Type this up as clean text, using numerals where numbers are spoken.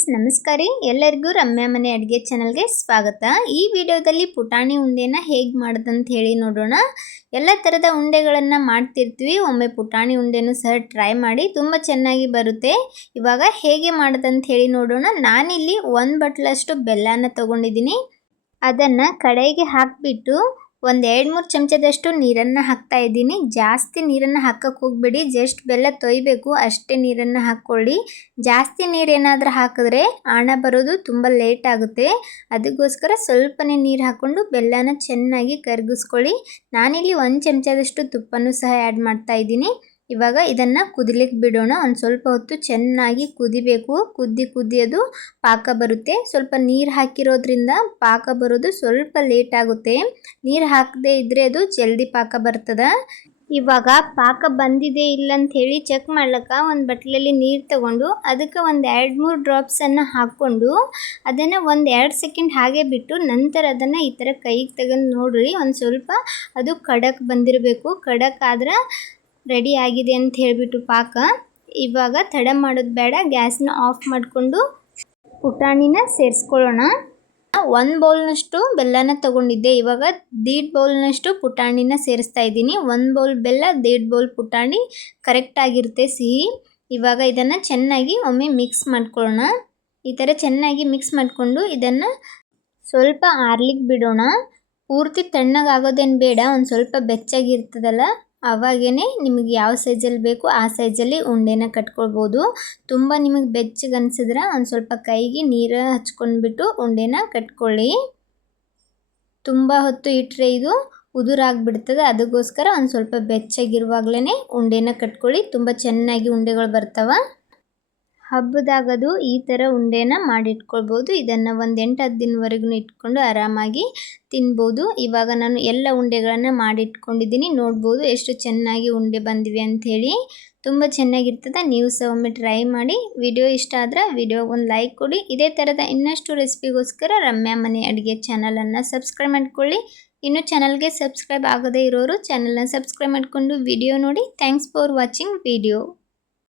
Friends, ನಮಸ್ಕಾರ ರೀ. ಎಲ್ಲರಿಗೂ ರಮ್ಯಾ ಮನೆ ಅಡುಗೆ ಚಾನಲ್ಗೆ ಸ್ವಾಗತ. ಈ ವಿಡಿಯೋದಲ್ಲಿ ಪುಟಾಣಿ ಉಂಡೆನ ಹೇಗೆ ಮಾಡೋದಂತ ಹೇಳಿ ನೋಡೋಣ. ಎಲ್ಲ ಥರದ ಉಂಡೆಗಳನ್ನು ಮಾಡ್ತಿರ್ತೀವಿ, ಒಮ್ಮೆ ಪುಟಾಣಿ ಉಂಡೆನೂ ಸಹ ಟ್ರೈ ಮಾಡಿ, ತುಂಬ ಚೆನ್ನಾಗಿ ಬರುತ್ತೆ. ಇವಾಗ ಹೇಗೆ ಮಾಡೋದಂತ ಹೇಳಿ ನೋಡೋಣ. ನಾನಿಲ್ಲಿ 1 ಬಟ್ಲಷ್ಟು ಬೆಲ್ಲನ ತೊಗೊಂಡಿದ್ದೀನಿ. ಅದನ್ನು ಕಡೆಗೆ ಹಾಕಿಬಿಟ್ಟು ಒಂದು 2-3 ಚಮಚದಷ್ಟು ನೀರನ್ನು ಹಾಕ್ತಾ ಇದ್ದೀನಿ. ಜಾಸ್ತಿ ನೀರನ್ನು ಹಾಕಕ್ಕೆ ಹೋಗಬೇಡಿ, ಜಸ್ಟ್ ಬೆಲ್ಲ ತೊಯ್ಬೇಕು ಅಷ್ಟೇ ನೀರನ್ನು ಹಾಕ್ಕೊಳ್ಳಿ. ಜಾಸ್ತಿ ನೀರೇನಾದರೂ ಹಾಕಿದ್ರೆ ಆಣ ಬರೋದು ತುಂಬ ಲೇಟ್ ಆಗುತ್ತೆ. ಅದಕ್ಕೋಸ್ಕರ ಸ್ವಲ್ಪನೇ ನೀರು ಹಾಕ್ಕೊಂಡು ಬೆಲ್ಲನ ಚೆನ್ನಾಗಿ ಕರಗಿಸ್ಕೊಳ್ಳಿ. ನಾನಿಲ್ಲಿ 1 ಚಮಚದಷ್ಟು ತುಪ್ಪನೂ ಸಹ ಆ್ಯಡ್ ಮಾಡ್ತಾ ಇದ್ದೀನಿ. ಇವಾಗ ಇದನ್ನು ಕುದಿಲಿಕ್ಕೆ ಬಿಡೋಣ. ಒಂದು ಸ್ವಲ್ಪ ಹೊತ್ತು ಚೆನ್ನಾಗಿ ಕುದಿಬೇಕು. ಕುದಿ ಅದು ಪಾಕ ಬರುತ್ತೆ. ಸ್ವಲ್ಪ ನೀರು ಹಾಕಿರೋದ್ರಿಂದ ಪಾಕ ಬರೋದು ಸ್ವಲ್ಪ ಲೇಟ್ ಆಗುತ್ತೆ. ನೀರು ಹಾಕದೇ ಇದ್ದರೆ ಅದು ಜಲ್ದಿ ಪಾಕ ಬರ್ತದೆ. ಇವಾಗ ಪಾಕ ಬಂದಿದೆ ಇಲ್ಲ ಅಂತ ಹೇಳಿ ಚೆಕ್ ಮಾಡ್ಲಿಕ್ಕೆ ಒಂದು ಬಟ್ಲಲ್ಲಿ ನೀರು ತಗೊಂಡು ಅದಕ್ಕೆ ಒಂದು 2-3 ಡ್ರಾಪ್ಸನ್ನು ಹಾಕ್ಕೊಂಡು ಅದನ್ನು ಒಂದು 2 ಸೆಕೆಂಡ್ ಹಾಗೆ ಬಿಟ್ಟು ನಂತರ ಅದನ್ನು ಈ ಥರ ಕೈಗೆ ತಗೊಂಡು ನೋಡ್ರಿ. ಒಂದು ಸ್ವಲ್ಪ ಅದು ಖಡಕ್ ಬಂದಿರಬೇಕು. ಖಡಕ್ ಆದ್ರೆ ರೆಡಿ ಆಗಿದೆ ಅಂತ ಹೇಳಿಬಿಟ್ಟು ಪಾಕ. ಇವಾಗ ತಡ ಮಾಡೋದು ಬೇಡ, ಗ್ಯಾಸ್ನ ಆಫ್ ಮಾಡಿಕೊಂಡು ಪುಟಾಣಿನ ಸೇರಿಸ್ಕೊಳ್ಳೋಣ. 1 ಬೌಲ್ನಷ್ಟು ಬೆಲ್ಲನ ತೊಗೊಂಡಿದ್ದೆ. ಇವಾಗ 1.5 ಬೌಲ್ನಷ್ಟು ಪುಟಾಣಿನ ಸೇರಿಸ್ತಾ ಇದ್ದೀನಿ. 1 ಬೌಲ್ ಬೆಲ್ಲ, 1.5 ಬೌಲ್ ಪುಟಾಣಿ ಕರೆಕ್ಟಾಗಿರುತ್ತೆ ಸಿಹಿ. ಇವಾಗ ಇದನ್ನು ಚೆನ್ನಾಗಿ ಒಮ್ಮೆ ಮಿಕ್ಸ್ ಮಾಡ್ಕೊಳ್ಳೋಣ. ಈ ಥರ ಚೆನ್ನಾಗಿ ಮಿಕ್ಸ್ ಮಾಡಿಕೊಂಡು ಇದನ್ನು ಸ್ವಲ್ಪ ಆರ್ಲಿಕ್ಕೆ ಬಿಡೋಣ. ಪೂರ್ತಿ ತಣ್ಣಗಾಗೋದೇನು ಬೇಡ, ಒಂದು ಸ್ವಲ್ಪ ಬೆಚ್ಚಗಿರ್ತದಲ್ಲ ಅವಾಗೇ ನಿಮಗೆ ಯಾವ ಸೈಜಲ್ಲಿ ಬೇಕು ಆ ಸೈಜಲ್ಲಿ ಉಂಡೆನ ಕಟ್ಕೊಳ್ಬೋದು. ತುಂಬ ನಿಮಗೆ ಬೆಚ್ಚಗೆ ಅನಿಸಿದ್ರೆ ಒಂದು ಸ್ವಲ್ಪ ಕೈಗೆ ನೀರು ಹಚ್ಕೊಂಡ್ಬಿಟ್ಟು ಉಂಡೆನ ಕಟ್ಕೊಳ್ಳಿ. ತುಂಬ ಹೊತ್ತು ಇಟ್ಟರೆ ಇದು ಉದುರಾಗಿಬಿಡ್ತದೆ. ಅದಕ್ಕೋಸ್ಕರ ಒಂದು ಸ್ವಲ್ಪ ಬೆಚ್ಚಗಿರುವಾಗಲೇ ಉಂಡೆನ ಕಟ್ಕೊಳ್ಳಿ. ತುಂಬ ಚೆನ್ನಾಗಿ ಉಂಡೆಗಳು ಬರ್ತವೆ. ಹಬ್ಬದಾಗದು ಈ ಥರ ಉಂಡೆನ ಮಾಡಿಟ್ಕೊಳ್ಬೋದು. ಇದನ್ನು ಒಂದು 8-10 ದಿನವರೆಗೂ ಇಟ್ಕೊಂಡು ಆರಾಮಾಗಿ ತಿನ್ಬೋದು. ಇವಾಗ ನಾನು ಎಲ್ಲ ಉಂಡೆಗಳನ್ನು ಮಾಡಿಟ್ಕೊಂಡಿದ್ದೀನಿ. ನೋಡ್ಬೋದು ಎಷ್ಟು ಚೆನ್ನಾಗಿ ಉಂಡೆ ಬಂದಿವೆ ಅಂಥೇಳಿ. ತುಂಬ ಚೆನ್ನಾಗಿರ್ತದೆ. ನೀವು ಸಹ ಒಮ್ಮೆ ಟ್ರೈ ಮಾಡಿ. ವಿಡಿಯೋ ಇಷ್ಟ ಆದರೆ ವಿಡಿಯೋಗೆ ಒಂದು ಲೈಕ್ ಕೊಡಿ. ಇದೇ ಥರದ ಇನ್ನಷ್ಟು ರೆಸಿಪಿಗೋಸ್ಕರ ರಮ್ಯಾ ಮನೆ ಅಡುಗೆ ಚಾನಲನ್ನು ಸಬ್ಸ್ಕ್ರೈಬ್ ಮಾಡ್ಕೊಳ್ಳಿ. ಇನ್ನು ಚಾನಲ್ಗೆ ಸಬ್ಸ್ಕ್ರೈಬ್ ಆಗದೇ ಇರೋರು ಚಾನಲ್ನ ಸಬ್ಸ್ಕ್ರೈಬ್ ಮಾಡಿಕೊಂಡು ವಿಡಿಯೋ ನೋಡಿ. Thanks for watching video.